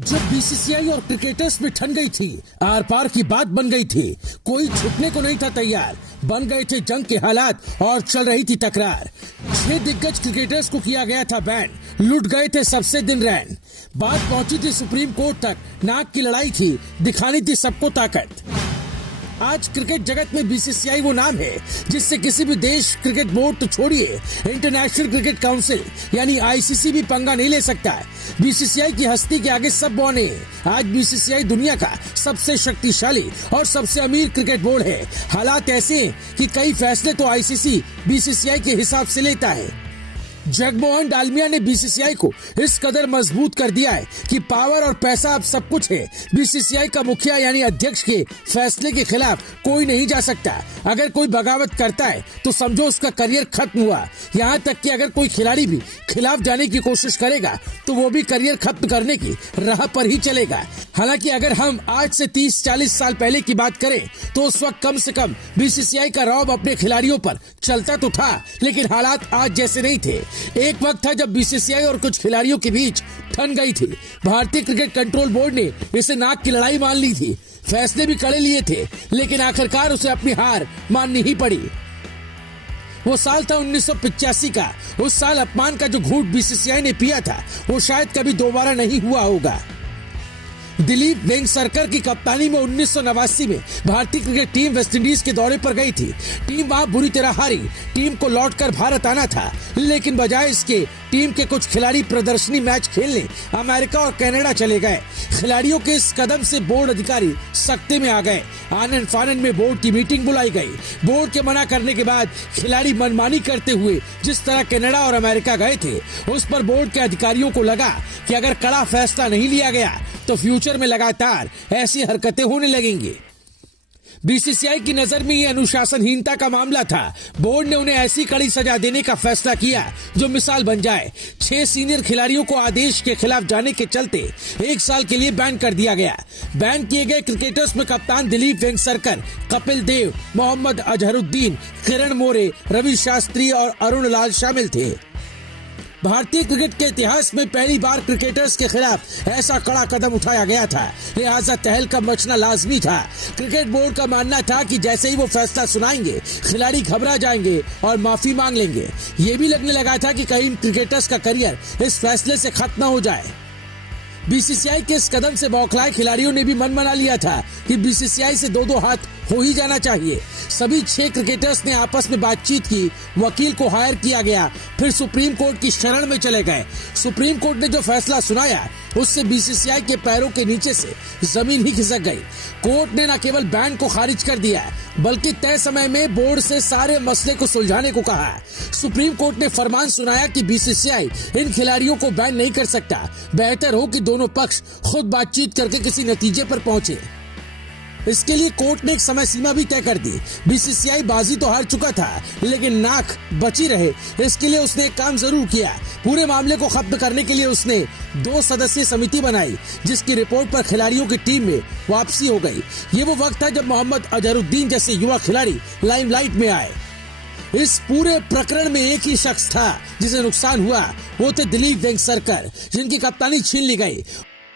जब बीसीसीआई और क्रिकेटर्स में ठन गई थी, आर पार की बात बन गई थी, कोई छुपने को नहीं था तैयार। बन गए थे जंग के हालात और चल रही थी तकरार। 6 दिग्गज क्रिकेटर्स को किया गया था बैन, लुट गए थे सबसे दिन रैन। बात पहुंची थी सुप्रीम कोर्ट तक, नाक की लड़ाई थी, दिखानी थी सबको ताकत। आज क्रिकेट जगत में बीसीसीआई वो नाम है जिससे किसी भी देश क्रिकेट बोर्ड तो छोड़िए, इंटरनेशनल क्रिकेट काउंसिल यानी आईसीसी भी पंगा नहीं ले सकता। बीसीसीआई की हस्ती के आगे सब बौने। आज बीसीसीआई दुनिया का सबसे शक्तिशाली और सबसे अमीर क्रिकेट बोर्ड है। हालात ऐसे हैं कि कई फैसले तो आईसीसी बीसीसीआई के हिसाब से लेता है। जगमोहन डालमिया ने बीसीसीआई को इस कदर मजबूत कर दिया है कि पावर और पैसा अब सब कुछ है। बीसीसीआई का मुखिया यानी अध्यक्ष के फैसले के खिलाफ कोई नहीं जा सकता। अगर कोई बगावत करता है तो समझो उसका करियर खत्म हुआ। यहाँ तक कि अगर कोई खिलाड़ी भी खिलाफ जाने की कोशिश करेगा तो वो भी करियर खत्म करने की राह पर ही चलेगा। हालांकि अगर हम आज से 30-40 साल पहले की बात करें तो उस वक्त कम से कम बीसीसीआई का रौब अपने खिलाड़ियों पर चलता तो था, लेकिन हालात आज जैसे नहीं थे। एक वक्त था जब बीसीसीआई और कुछ खिलाड़ियों के बीच ठन गई थी। भारतीय क्रिकेट कंट्रोल बोर्ड ने इसे नाक की लड़ाई मान ली थी, फैसले भी कड़े लिए थे, लेकिन आखिरकार उसे अपनी हार माननी ही पड़ी। वो साल था 1985 का। उस साल अपमान का जो घूंट बीसीसीआई ने पिया था वो शायद कभी दोबारा नहीं हुआ होगा। दिलीप वेंगसरकर की कप्तानी में 1989 में भारतीय क्रिकेट टीम वेस्टइंडीज के दौरे पर गई थी। टीम वहां बुरी तरह हारी। टीम को लौटकर भारत आना था, लेकिन बजाय इसके टीम के कुछ खिलाड़ी प्रदर्शनी मैच खेलने अमेरिका और कनाडा चले गए। खिलाड़ियों के इस कदम से बोर्ड अधिकारी सख्ते में आ गए। आनन फानन में बोर्ड की मीटिंग बुलाई गई। बोर्ड के मना करने के बाद खिलाड़ी मनमानी करते हुए जिस तरह कनाडा और अमेरिका गए थे, उस पर बोर्ड के अधिकारियों को लगा कि अगर कड़ा फैसला नहीं लिया गया तो फ्यूचर में लगातार ऐसी हरकतें होने लगेंगी। बीसीसीआई की नजर में ये अनुशासनहीनता का मामला था। बोर्ड ने उन्हें ऐसी कड़ी सजा देने का फैसला किया जो मिसाल बन जाए। 6 सीनियर खिलाड़ियों को आदेश के खिलाफ जाने के चलते 1 साल के लिए बैन कर दिया गया। बैन किए गए क्रिकेटर्स में कप्तान दिलीप वेंगसरकर, कपिल देव, मोहम्मद अजहरुद्दीन, किरण मोरे, रवि शास्त्री और अरुण लाल शामिल थे। भारतीय क्रिकेट के इतिहास में पहली बार क्रिकेटर्स के खिलाफ ऐसा कड़ा कदम उठाया गया था, लिहाजा तहलका मचना लाजमी था। क्रिकेट बोर्ड का मानना था कि जैसे ही वो फैसला सुनाएंगे खिलाड़ी घबरा जाएंगे और माफी मांग लेंगे। ये भी लगने लगा था कि कहीं क्रिकेटर्स का करियर इस फैसले से खत्म न हो जाए। बीसीसीआई के इस कदम से बौखलाए खिलाड़ियों ने भी मन बना लिया था कि बीसीसीआई से 2-2 हाथ हो ही जाना चाहिए। सभी 6 क्रिकेटर्स ने आपस में बातचीत की, वकील को हायर किया गया, फिर सुप्रीम कोर्ट की शरण में चले गए। सुप्रीम कोर्ट ने जो फैसला सुनाया उससे बीसीसीआई के पैरों के नीचे से जमीन ही खिसक गई। कोर्ट ने न केवल बैन को खारिज कर दिया बल्कि तय समय में बोर्ड से सारे मसले को सुलझाने को कहा। सुप्रीम कोर्ट ने फरमान सुनाया कि बीसीसीआई इन खिलाड़ियों को बैन नहीं कर सकता। बेहतर हो कि दोनों पक्ष खुद बातचीत करके किसी नतीजे पर पहुंचे। इसके लिए कोर्ट ने एक समय सीमा भी तय कर दी। बीसीसीआई बाजी तो हार चुका था, लेकिन नाक बची रहे इसके लिए उसने एक काम जरूर किया। पूरे मामले को खत्म करने के लिए उसने 2 सदस्यीय समिति बनाई, जिसकी रिपोर्ट पर खिलाड़ियों की टीम में वापसी हो गई। ये वो वक्त था जब मोहम्मद अजहरुद्दीन जैसे युवा खिलाड़ी लाइमलाइट में आए। इस पूरे प्रकरण में एक ही शख्स था जिसे नुकसान हुआ, वो थे दिलीप वेंगसरकर, जिनकी कप्तानी छीन ली गई।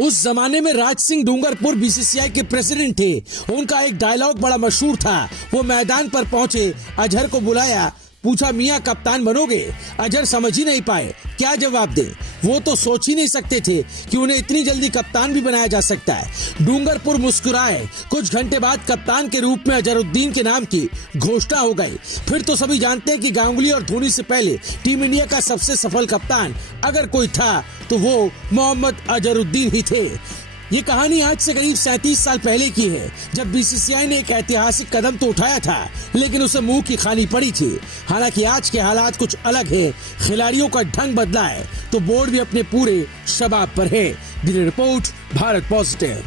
उस जमाने में राज सिंह डूंगरपुर बीसीसीआई के प्रेसिडेंट थे। उनका एक डायलॉग बड़ा मशहूर था। वो मैदान पर पहुंचे, अजहर को बुलाया, पूछा मियां कप्तान बनोगे? अजहर समझ ही नहीं पाए क्या जवाब दे। वो तो सोच ही नहीं सकते थे कि उन्हें इतनी जल्दी कप्तान भी बनाया जा सकता है। डूंगरपुर मुस्कुराए। कुछ घंटे बाद कप्तान के रूप में अजहरुद्दीन के नाम की घोषणा हो गई। फिर तो सभी जानते हैं कि गांगुली और धोनी से पहले टीम इंडिया का सबसे सफल कप्तान अगर कोई था तो वो मोहम्मद अजहरुद्दीन ही थे। ये कहानी आज से करीब 37 साल पहले की है, जब बीसीसीआई ने एक ऐतिहासिक कदम तो उठाया था, लेकिन उसे मुंह की खानी पड़ी थी। हालांकि आज के हालात कुछ अलग है। खिलाड़ियों का ढंग बदला है तो बोर्ड भी अपने पूरे शबाब पर है। Bureau report, Bharat positive.